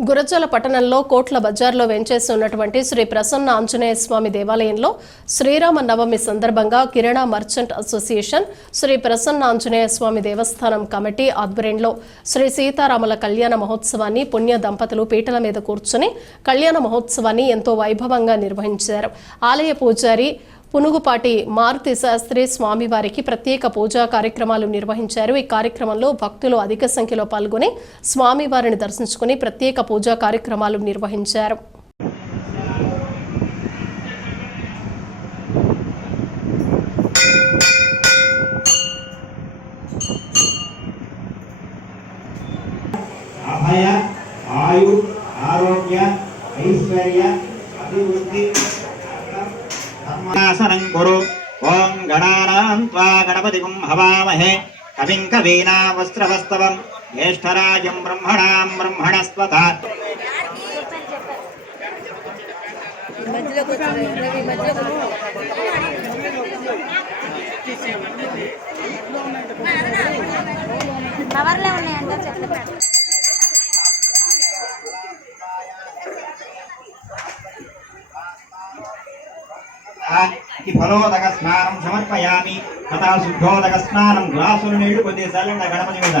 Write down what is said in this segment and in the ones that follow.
గురజాల పట్టణంలో కోట్ల బజార్లో వెంచేసి ఉన్నటువంటి శ్రీ ప్రసన్న ఆంజనేయ స్వామి దేవాలయంలో శ్రీరామ నవమి సందర్భంగా kirana merchant association Sri Prasanna Anjaneya Swamy Devasthanam committee ఆధ్వర్యంలో శ్రీ సీతారాముల కళ్యాణ మహోత్సవాన్ని పుణ్య దంపతులు పీటల మీద కూర్చుని కళ్యాణ మహోత్సవాన్ని ఎంతో వైభవంగా నిర్వహించారు. ఆలయ పూజారి పునుగుపాటి మారుతి శాస్త్రి స్వామివారికి ప్రత్యేక పూజా కార్యక్రమాలు నిర్వహించారు. ఈ కార్యక్రమంలో భక్తులు అధిక సంఖ్యలో పాల్గొని స్వామివారిని దర్శించుకుని ప్రత్యేక పూజా కార్యక్రమాలు నిర్వహించారు. అభయ ఆయు ఆరోగ్య ఐశ్వర్య అభివృద్ధి ధర్మాసనం కురు ఓం గణానాం త్వా గణపతిం హవామహే కవిం కవీనా వస్త్రవస్తవం జ్యేష్ఠరాజం బ్రహ్మణాం బ్రహ్మణస్వత కవర్లో ఉన్నాయంటే చెట్లు పెట్ట ఫలోదక స్నానం సమర్పయామి. తథా శుద్ధోదక స్నానం గ్లాసులు నీళ్ళు కొద్దిసార్లు గణపతి మీద.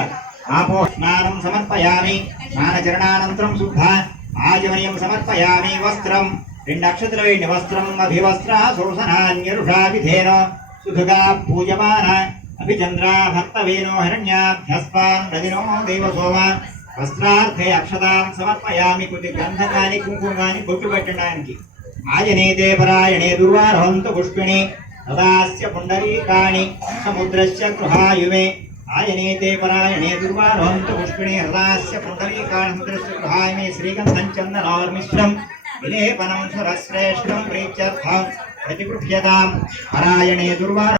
ఆపో స్నానం సమర్పయామి. స్నానచరణానంతరం శుద్ధ ఆజమనీయం సమర్పయామి వస్త్రం. రెండు అక్షతుల వేయండి వస్త్రం అభివస్త్ర శోషణాన్యరుషా విధేన సుధుగా పూజమాన అభిచంద్రా భర్తవేనో హిరణ్యాభ్యస్వాన్ రదినో దేవసోమ. వస్త్రార్థే అక్షతాం సమర్పయామి. కొద్ది గంధకాని కుంకుమాని బొట్టు పెట్టడానికి ఆయనేతే పరాయణే దుర్వారహంతు పుష్పిణి తదాస్య పుండరీకాణి సముద్రస్య గృహాయువే ఆయనేతే పరాయణే దుర్వారహంతు పుష్పిణి హృదాస్య పుండరీకాణి సముద్రస్య గృహాయువే శ్రీగంధం చందనార్మిశ్రం విలేపనం సురశ్రేష్టం ప్రీత్యర్థం ప్రతిగృహ్యతాం పరాయణే దుర్వార